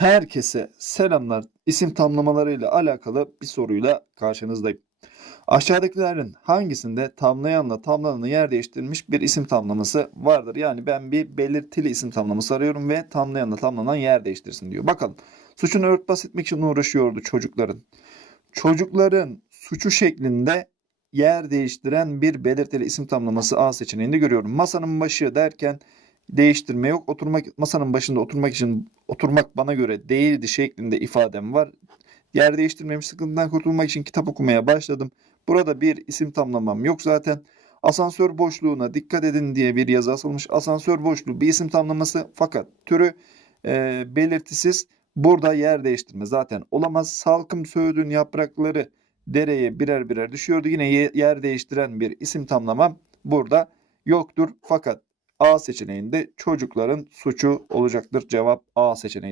Herkese selamlar. İsim tamlamalarıyla alakalı bir soruyla karşınızdayım. Aşağıdakilerin hangisinde tamlayanla tamlananı yer değiştirilmiş bir isim tamlaması vardır? Yani ben bir belirtili isim tamlaması arıyorum ve tamlayanla tamlanan yer değiştirsin diyor. Bakalım. Suçunu örtbas etmek için uğraşıyordu çocukların. Çocukların suçu şeklinde yer değiştiren bir belirtili isim tamlaması A seçeneğinde görüyorum. Masanın başı derken değiştirme yok. Oturmak masanın başında oturmak için oturmak bana göre değildi şeklinde ifadem var. Yer değiştirmemiş sıkıntıdan kurtulmak için kitap okumaya başladım. Burada bir isim tamlamam yok zaten. Asansör boşluğuna dikkat edin diye bir yazı asılmış. Asansör boşluğu bir isim tamlaması fakat türü e, belirtisiz. Burada yer değiştirme zaten olamaz. Salkım söğüdün yaprakları dereye birer birer düşüyordu. Yine ye- yer değiştiren bir isim tamlamam burada yoktur. Fakat A seçeneğinde çocukların suçu olacaktır. Cevap A seçeneği.